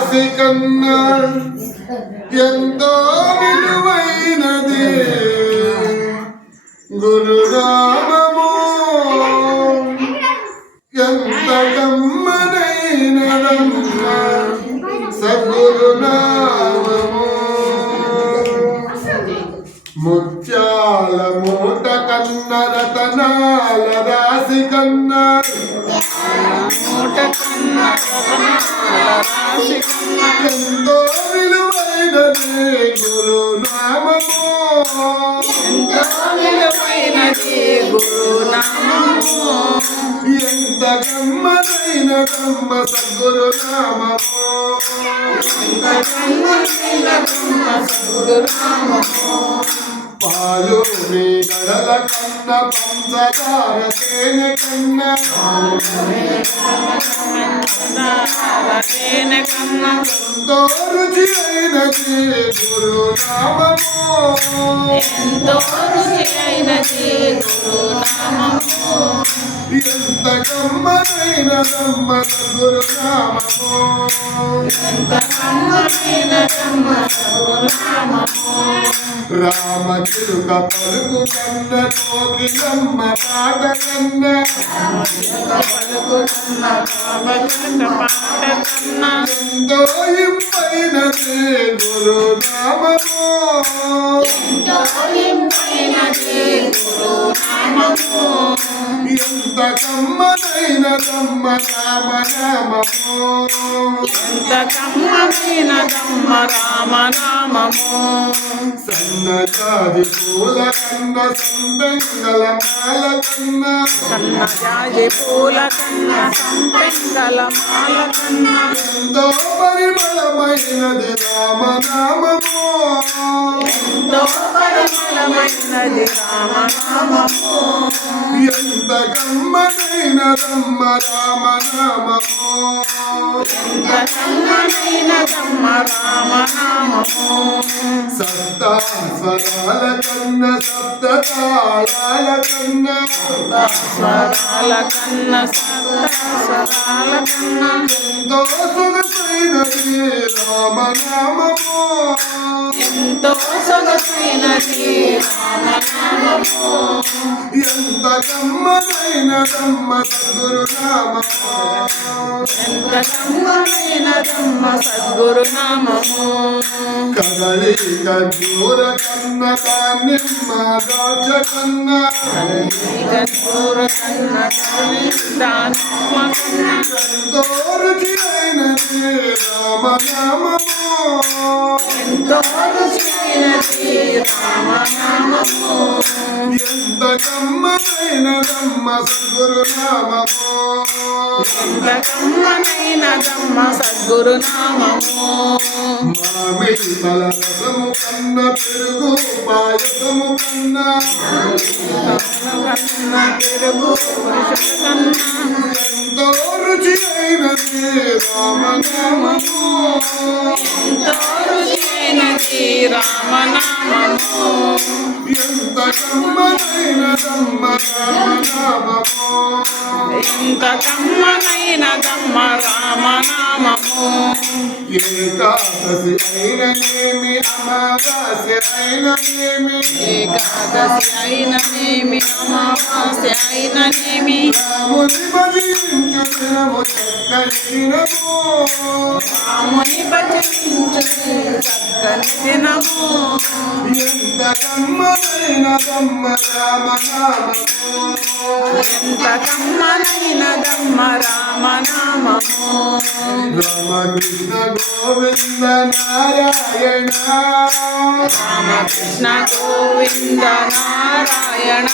రాశి కన్నా ఎంతో విలువైనది. గురునామము ఎంత గమ్మనైనదమ్మ. సద్గురునామము. ముత్యాల మూట కన్న రతనాల రాశి కన్నా ఎంతో విలువైనది గురునామము ఎంత గమ్మనైన గమ్మ సద్గురునామము పాలు మీ గడల కన్న పంచదార తేనె కన్న. ఎంతో రుచి అయినది గురునామము. ఎంతో రుచి అయినది గురునామము ఎంత గమ్మనైన గమ్మ సద్గురునామము ఎంత రామ చిలుక పలుకు కన్న కోకిలమ్మ పాట కన్న పలుకుతున్న పాపగంట పాట కన్నా ఎంతో ఇంపైనదే గురునామము. ఎంతో కమ్మ రామ నామము ఎంత కమ్మమైన కమ్మ రామనామము సన్నజాజి పూల కన్న సందంగల మాల కన్న. సన్నజాజి పూల కన్న సంపెంగల మాల కన్న. ఎంతో పరిమళమైనది రామ నామము ఎంతో పరిమళమైనది రామనామము ఎంత గమ్మనైన దమ్మ రామ నామము. ఎంత కమ్మమైన కమ్మ రామనామము సప్త స్వరాల కన్న సప్త తాళాల కన్న. స్వరాల కన్న సప్త స్వరాల కన్న. ఎంతో సొగసైనది రామ నామము. ఎంతో ఎంత గమ్మనైన దమ్మ సద్గురు నామము ఎంత కమ్మమైన కమ్మ సద్గురునామము కదలి కర్జూర కన్న నిమ్మ రాజ కన్న కర్పూర కన్న కని కన్న ఎంతో అయినది రామ నామము ఎంతో రుచిమైనది రామనామము ఎంత గమ్మనైన సద్గురు నామము? ఎంత మామిడి బల కన్న పెరుగు పాయసము కన్న పెరుగు ఎంతో రుచి అయినది రామనామము ఎంత కమ్మనైన కమ్మ రామనామము. ఏకాదశి అయిననేమి అమావాస్య అయిననేమి ఏకాదశి అయిననేమి అమావాస్య అయిననేమి రాముని భజించు దినము చక్కని దినము రాముని భజించు చక్కని దినము ఎంత గమ్మనైన దమ్మ రామ నామము. ఎంత కమ్మనైన దమ్మ రామనామము రామకృష్ణ గోవింద నారాయణ. రామకృష్ణ గోవింద నారాయణ.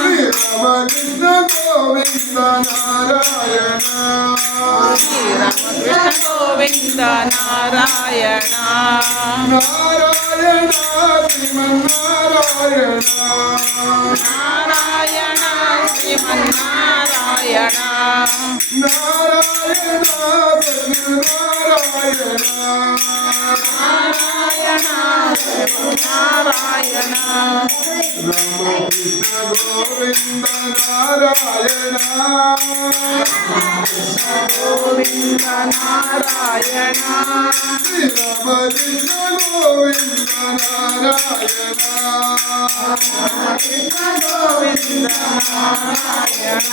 రామకృష్ణ గోవింద నారాయణ. శ్రీరామకృష్ణ గోవింద నారాయణ నారాయణ శ్రీమన్నారాయణ. నారాయణ శ్రీమన్నారాయణ. నారాయణ. సత్యనారాయణ నారాయణ నారాయణ నారాయణ రామకృష్ణ గోవింద నారాయణ గోవింద నారాయణ శ్రీరామకృష్ణ గోవింద నారాయణ గోవింద నారాయణ